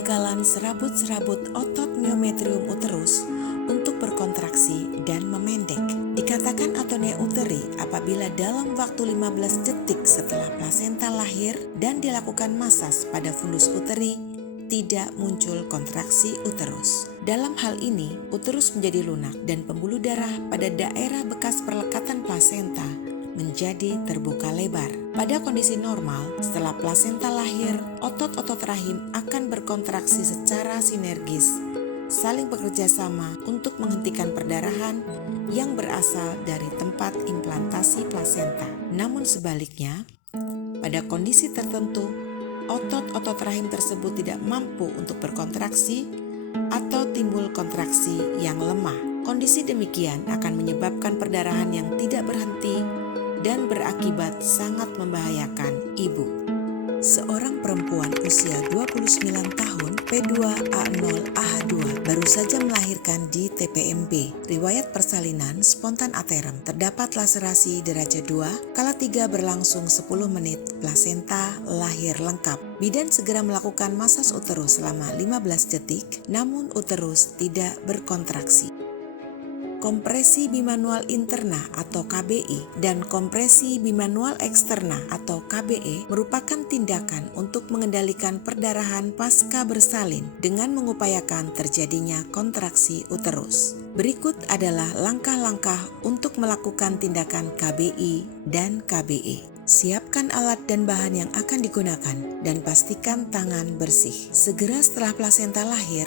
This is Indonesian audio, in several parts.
kegagalan serabut-serabut otot myometrium uterus untuk berkontraksi dan memendek. Dikatakan atonia uteri apabila dalam waktu 15 detik setelah plasenta lahir dan dilakukan masas pada fundus uteri, tidak muncul kontraksi uterus. Dalam hal ini, uterus menjadi lunak dan pembuluh darah pada daerah bekas perlekatan plasenta menjadi terbuka lebar. Pada kondisi normal, setelah plasenta lahir, otot-otot rahim akan berkontraksi secara sinergis, saling bekerja sama untuk menghentikan perdarahan yang berasal dari tempat implantasi plasenta. Namun sebaliknya, pada kondisi tertentu, otot-otot rahim tersebut tidak mampu untuk berkontraksi atau timbul kontraksi yang lemah. Kondisi demikian akan menyebabkan perdarahan yang tidak berhenti dan berakibat sangat membahayakan ibu. Seorang perempuan usia 29 tahun P2A0AH2 baru saja melahirkan di TPMB. Riwayat persalinan spontan aterem, terdapat laserasi deraja 2, kala 3 berlangsung 10 menit, plasenta lahir lengkap. Bidan segera melakukan masas uterus selama 15 detik, namun uterus tidak berkontraksi. Kompresi bimanual interna atau KBI dan kompresi bimanual eksterna atau KBE merupakan tindakan untuk mengendalikan perdarahan pasca bersalin dengan mengupayakan terjadinya kontraksi uterus. Berikut adalah langkah-langkah untuk melakukan tindakan KBI dan KBE. Siapkan alat dan bahan yang akan digunakan dan pastikan tangan bersih. Segera setelah plasenta lahir,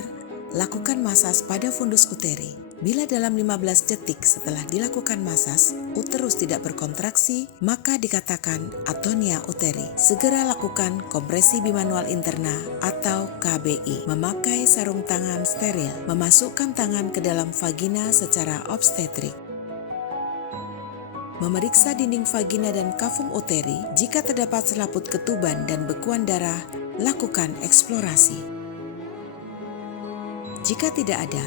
lakukan masas pada fundus uteri. Bila dalam 15 detik setelah dilakukan masas, uterus tidak berkontraksi, maka dikatakan atonia uteri. Segera lakukan kompresi bimanual interna atau KBI. Memakai sarung tangan steril, memasukkan tangan ke dalam vagina secara obstetrik. Memeriksa dinding vagina dan kafum uteri. Jika terdapat selaput ketuban dan bekuan darah, lakukan eksplorasi. Jika tidak ada,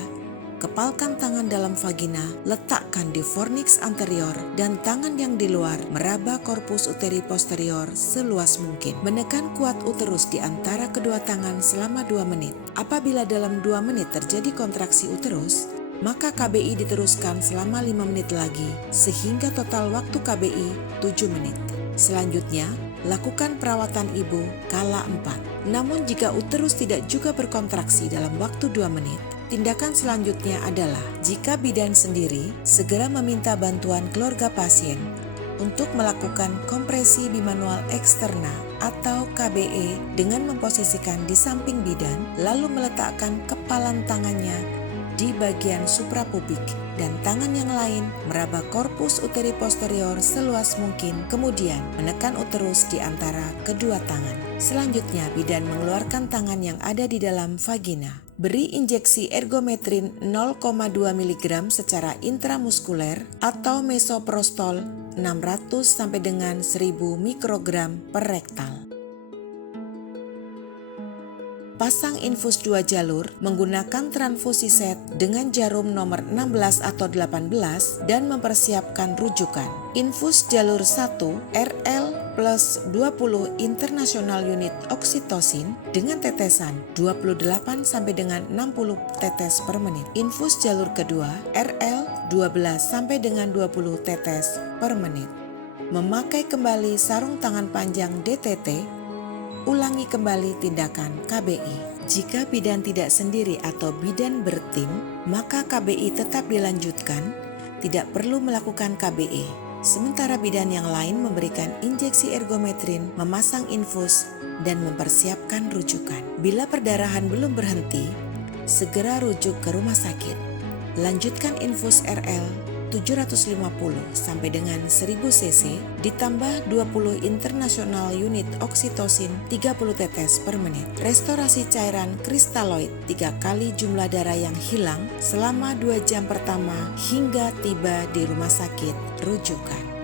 kepalkan tangan dalam vagina, letakkan di fornix anterior dan tangan yang di luar meraba korpus uteri posterior seluas mungkin. Menekan kuat uterus di antara kedua tangan selama 2 menit. Apabila dalam 2 menit terjadi kontraksi uterus, maka KBI diteruskan selama 5 menit lagi sehingga total waktu KBI 7 menit. Selanjutnya, lakukan perawatan ibu kala 4. Namun jika uterus tidak juga berkontraksi dalam waktu 2 menit, tindakan selanjutnya adalah jika bidan sendiri segera meminta bantuan keluarga pasien untuk melakukan kompresi bimanual eksterna atau KBE dengan memposisikan di samping bidan lalu meletakkan kepalan tangannya di bagian suprapubik dan tangan yang lain meraba korpus uteri posterior seluas mungkin, kemudian menekan uterus di antara kedua tangan. Selanjutnya, bidan mengeluarkan tangan yang ada di dalam vagina. Beri injeksi ergometrin 0,2 mg secara intramuskuler atau mesoprostol 600 sampai dengan 1000 mikrogram per rektal. Pasang infus 2 jalur menggunakan transfusi set dengan jarum nomor 16 atau 18 dan mempersiapkan rujukan. Infus jalur 1 RL plus 20 international unit oksitosin dengan tetesan 28 sampai dengan 60 tetes per menit. Infus jalur kedua RL 12 sampai dengan 20 tetes per menit. Memakai kembali sarung tangan panjang DTT. Ulangi kembali tindakan KBI. Jika bidan tidak sendiri atau bidan bertim, maka KBI tetap dilanjutkan, tidak perlu melakukan KBE. Sementara bidan yang lain memberikan injeksi ergometrin, memasang infus, dan mempersiapkan rujukan. Bila perdarahan belum berhenti, segera rujuk ke rumah sakit. Lanjutkan infus RL 750 sampai dengan 1000 cc ditambah 20 international unit oksitosin 30 tetes per menit. Restorasi cairan kristaloid 3 kali jumlah darah yang hilang selama 2 jam pertama hingga tiba di rumah sakit rujukan.